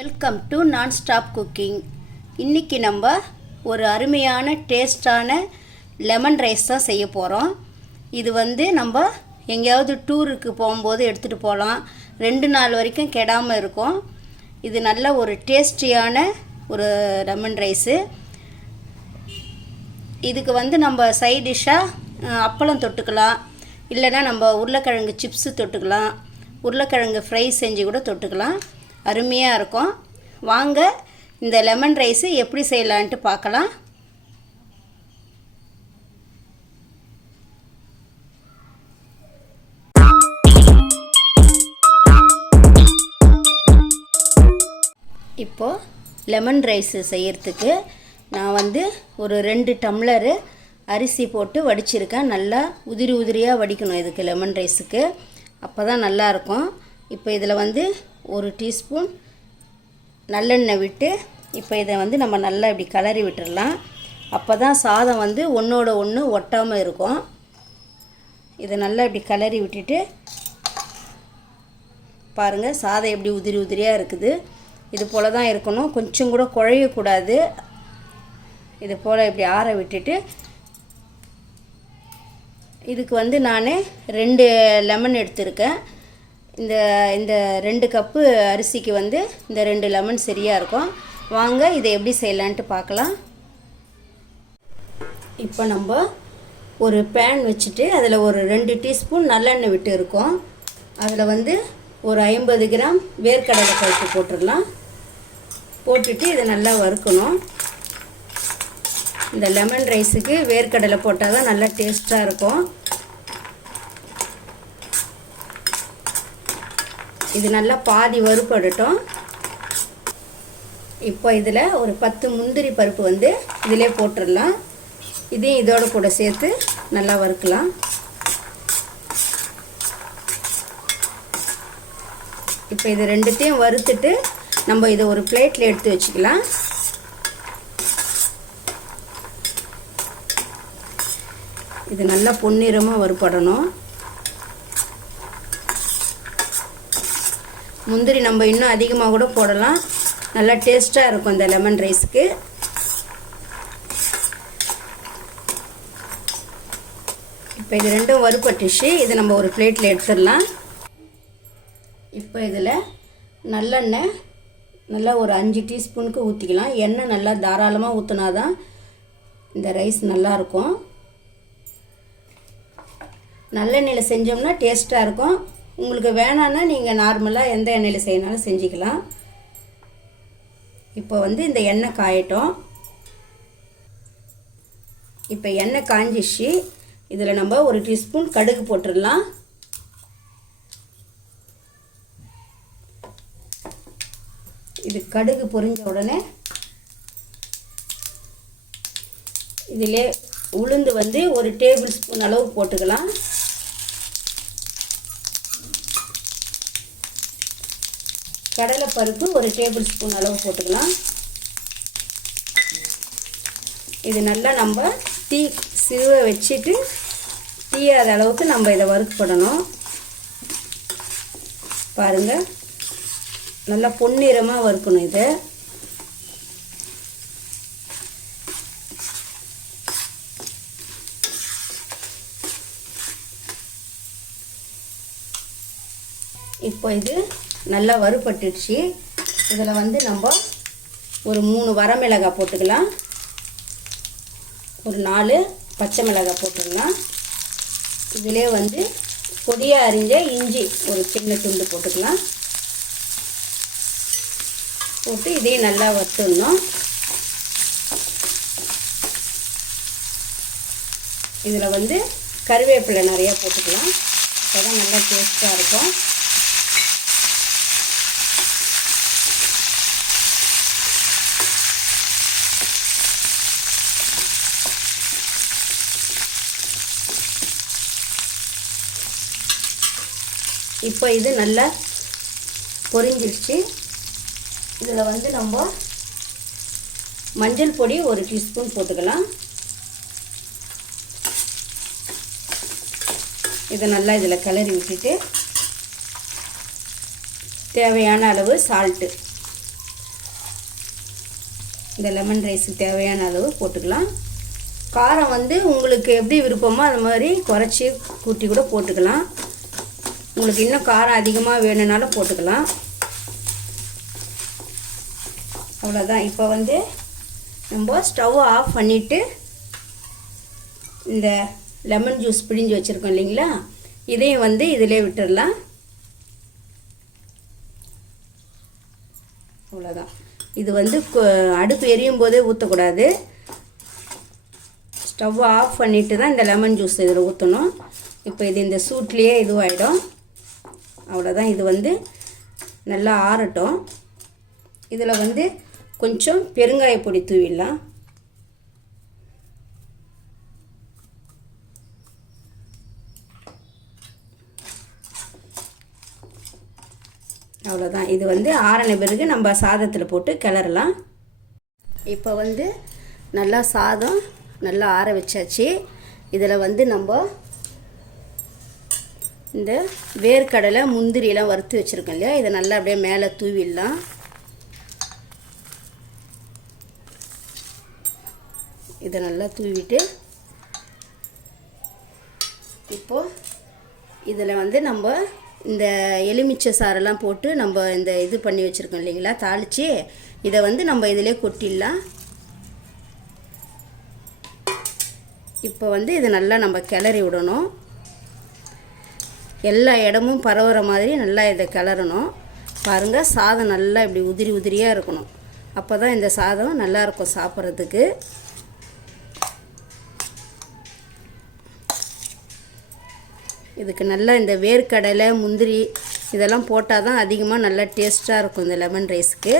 Welcome to நான் stop cooking. இன்றைக்கி நம்ம ஒரு அருமையான டேஸ்டான லெமன் ரைஸ் தான் செய்ய போகிறோம். இது நம்ம எங்கேயாவது டூருக்கு போகும்போது எடுத்துகிட்டு போகலாம். 2 நாள் வரைக்கும் கெடாமல் இருக்கும். இது நல்ல ஒரு டேஸ்டியான ஒரு லெமன் ரைஸு. இதுக்கு நம்ம சைட் டிஷ்ஷாக அப்பளம் தொட்டுக்கலாம், இல்லைனா நம்ம உருளைக்கிழங்கு சிப்ஸு தொட்டுக்கலாம், உருளைக்கிழங்கு ஃப்ரை செஞ்சு கூட தொட்டுக்கலாம். அருமையாக இருக்கும். வாங்க இந்த லெமன் ரைஸு எப்படி செய்யலான்ட்டு பார்க்கலாம். இப்போது லெமன் ரைஸு செய்கிறதுக்கு நான் ஒரு 2 டம்ளரு அரிசி போட்டு வடிச்சிருக்கேன். நல்லா உதிரி உதிரியாக வடிக்கணும் இதுக்கு லெமன் ரைஸுக்கு, அப்போ தான் நல்லாயிருக்கும். இப்போ இதில் 1 டீஸ்பூன் நல்லெண்ணெய் விட்டு இப்போ இதை நம்ம நல்லா இப்படி கிளறி விட்டுடலாம். அப்போ தான் சாதம் ஒன்றோட ஒன்று ஒட்டாமல் இருக்கும். இதை நல்லா இப்படி கிளறி விட்டுட்டு பாருங்கள், சாதம் எப்படி உதிரி உதிரியாக இருக்குது. இது போல் தான் இருக்கணும், கொஞ்சம் கூட குழையக்கூடாது. இது போல் இப்படி ஆற விட்டுட்டு இதுக்கு நான் 2 லெமன் எடுத்திருக்கேன். இந்த 2 கப்பு அரிசிக்கு இந்த 2 லெமன் சரியாக இருக்கும். வாங்க இதை எப்படி செய்யலான்ட்டு பார்க்கலாம். இப்போ நம்ம ஒரு பேன் வச்சுட்டு அதில் ஒரு 2 டீஸ்பூன் நல்லெண்ணெய் விட்டு இருக்கோம். அதில் ஒரு 50 கிராம் வேர்க்கடலை பருப்பு போட்டுடலாம். போட்டுட்டு இதை நல்லா வறுக்கணும். இந்த லெமன் ரைஸுக்கு வேர்க்கடலை போட்டால் தான் நல்லா டேஸ்ட்டாக இருக்கும். இது நல்லா பாதி வறுப்படட்டும். இப்போ இதில் ஒரு 10 முந்திரி பருப்பு இதிலே போட்டுடலாம். இதையும் இதோட கூட சேர்த்து நல்லா வறுக்கலாம். இப்போ இது 2த்தையும் வறுத்துட்டு நம்ம இதை ஒரு பிளேட்டில் எடுத்து வச்சுக்கலாம். இது நல்லா பொன்னிறமாக வறுப்படணும். முந்திரி நம்ம இன்னும் அதிகமாக கூட போடலாம், நல்லா டேஸ்ட்டாக இருக்கும் இந்த லெமன் ரைஸுக்கு. இப்போ இது 2ம் வறுப்பட்டுச்சு. இதை நம்ம ஒரு பிளேட்டில் எடுத்துடலாம். இப்போ இதில் நல்லெண்ணெய் நல்லா ஒரு 5 டீஸ்பூனுக்கு ஊற்றிக்கலாம். எண்ணெய் நல்லா தாராளமாக ஊற்றினா தான் இந்த ரைஸ் நல்லாயிருக்கும். நல்லெண்ணெயில் செஞ்சோம்னா டேஸ்ட்டாக இருக்கும். உங்களுக்கு வேணான்னா நீங்கள் நார்மலாக எந்த எண்ணெயில் செய்யனாலும் செஞ்சுக்கலாம். இப்போ இந்த எண்ணெய் காயட்டும். இப்போ எண்ணெய் காஞ்சிச்சு. இதில் நம்ம ஒரு டீஸ்பூன் கடுகு போட்டுடலாம். இது கடுகு பொரிஞ்ச உடனே இதிலே உளுந்து ஒரு டேபிள் ஸ்பூன் அளவு போட்டுக்கலாம். கடலைப்பருப்பு ஒரு டேபிள் ஸ்பூன் அளவு போட்டுக்கலாம். இது நல்லா நம்ம தீ சிறுவ வச்சுட்டு தீயாத அளவுக்கு நம்ம இதை வறுக்கப்படணும். பாருங்கள், நல்லா பொன்னிறமாக வறுக்கணும். இதை இப்போ இது நல்லா வறுபட்டுடுச்சு. இதில் நம்ம ஒரு 3 வரமிளகாய் போட்டுக்கலாம். ஒரு 4 பச்சை மிளகாய் போட்டுக்கலாம். இதிலே பொடியாக அரிஞ்ச இஞ்சி ஒரு சின்ன துண்டு போட்டுக்கலாம். போட்டு இதையும் நல்லா வறுத்துடணும். இதில் கருவேப்பிலை நிறையா போட்டுக்கலாம். அப்போ நல்லா டேஸ்ட்டாக இருக்கும். இப்போ இது நல்லா பொரிஞ்சிருச்சு. இதில் நம்ம மஞ்சள் பொடி ஒரு டீஸ்பூன் போட்டுக்கலாம். இதை நல்லா இதில் கிளறி விட்டுட்டு தேவையான அளவு சால்ட்டு இந்த லெமன் ரைஸுக்கு தேவையான அளவு போட்டுக்கலாம். காரம் வந்து உங்களுக்கு எப்படி விருப்பமோ அது மாதிரி குறைச்சி கூட்டி கூட போட்டுக்கலாம். உங்களுக்கு இன்னும் காரம் அதிகமாக வேணும்னாலும் போட்டுக்கலாம். அவ்வளோதான். இப்போ வந்து நம்ம ஸ்டவ்வை ஆஃப் பண்ணிவிட்டு இந்த லெமன் ஜூஸ் பிழிஞ்சு வச்சுருக்கோம் இல்லைங்களா, இதையும் வந்து இதிலே விட்டுடலாம். அவ்வளோதான். இது வந்து அடுப்பு எரியும் போதே ஊற்றக்கூடாது. ஸ்டவ்வை ஆஃப் பண்ணிவிட்டு தான் இந்த லெமன் ஜூஸ் இதில் ஊற்றணும். இப்போ இது இந்த சூட்லேயே இதுவாகிடும். அவ்வளோதான். இது வந்து நல்லா ஆறட்டும். இதில் வந்து கொஞ்சம் பெருங்காய பொடி தூவிடலாம். அவ்வளோதான். இது வந்து ஆறின பிறகு நம்ம சாதத்தில் போட்டு கிளறலாம். இப்போ வந்து நல்லா சாதம் நல்லா ஆற வச்சாச்சு. இதில் வந்து நம்ம இந்த வேர்க்கடலை முந்திரியெல்லாம் வறுத்து வச்சுருக்கோம் இல்லையா, இதை நல்லா அப்படியே மேலே தூவிடலாம். இதை நல்லா தூவிட்டு இப்போது இதில் வந்து நம்ம இந்த எலுமிச்சை சாரெல்லாம் போட்டு நம்ம இந்த இது பண்ணி வச்சுருக்கோம் இல்லைங்களா தாளித்து, இதை வந்து நம்ம இதிலே கொட்டிடலாம். இப்போ வந்து இதை நல்லா நம்ம கிளறி விடணும். எல்லா இடமும் பரவுற மாதிரி நல்லா இதை கிளறணும். பாருங்கள், சாதம் நல்லா இப்படி உதிரி உதிரியாக இருக்கணும். அப்போ தான் இந்த சாதம் நல்லாயிருக்கும் சாப்பிட்றதுக்கு. இதுக்கு நல்லா இந்த வேர்க்கடலை முந்திரி இதெல்லாம் போட்டால் தான் அதிகமாக நல்லா டேஸ்ட்டாக இருக்கும் இந்த லெமன் ரைஸுக்கு.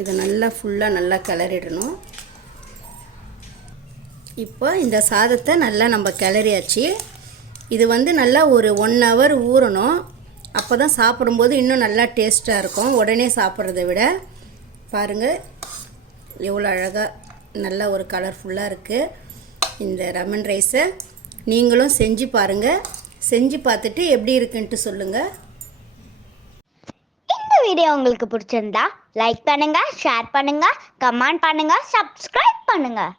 இதை நல்லா ஃபுல்லாக நல்லா கிளறிடணும். இப்போ இந்த சாதத்தை நல்லா நம்ம கிளறியாச்சு. இது வந்து நல்லா ஒரு 1 hour ஊறணும். அப்போ தான் சாப்பிடும்போது இன்னும் நல்லா டேஸ்ட்டாக இருக்கும் உடனே சாப்பிட்றத விட. பாருங்கள் எவ்வளோ அழகாக நல்லா ஒரு கலர்ஃபுல்லாக இருக்குது இந்த லெமன் ரைஸை. நீங்களும் செஞ்சு பாருங்கள். செஞ்சு பார்த்துட்டு எப்படி இருக்குன்ட்டு சொல்லுங்கள். இந்த வீடியோ உங்களுக்கு பிடிச்சிருந்தா லைக் பண்ணுங்கள், ஷேர் பண்ணுங்கள், கமெண்ட் பண்ணுங்கள், சப்ஸ்கிரைப் பண்ணுங்கள்.